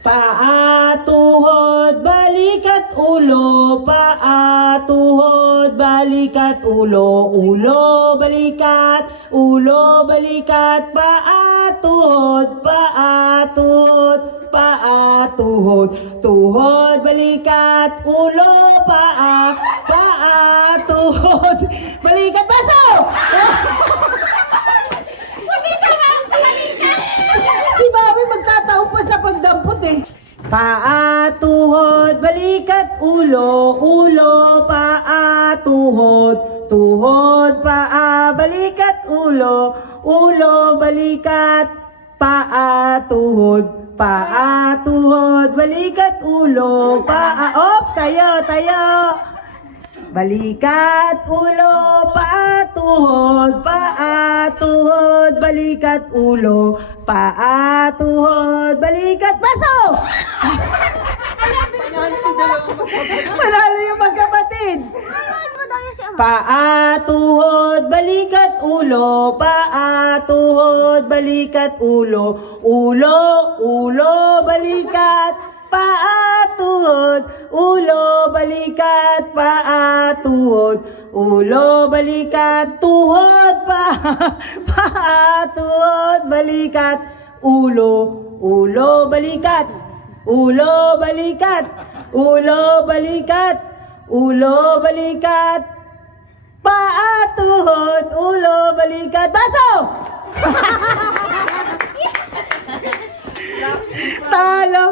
Paa, tuhod, balikat, ulo. Paa, tuhod, balikat, ulo. Ulo, balikat, ulo, balikat. Paa, tuhod, paa, tuhod, paa, tuhod. Tuhod, balikat, ulo, paa, paa, tuhod, balikat. Baso! Si Bobby magtataon pa sa pagdampot eh. Paa, tuhod, balikat, ulo, ulo, paa, tuhod, tuhod, paa, balikat, ulo, ulo, balikat, paa, tuhod, paa, tuhod, balikat, ulo, paa, op, tayo, tayo. Balikat, ulo, paa, tuhod, balikat, ulo, paa, tuhod, balikat, baso! Panalo yung magkapatid. Paa, tuhod, balikat, ulo, paa, tuhod, balikat, ulo, ulo, ulo, balikat, paa, tuhod, ulo, balikat, paa, tuhod, ulo, balikat, tuhod, paa, tuhod, balikat, ulo, ulo, balikat, ulo, balikat, ulo, balikat, ulo, balikat, paa, tuhod, ulo, balikat, baso! Talo!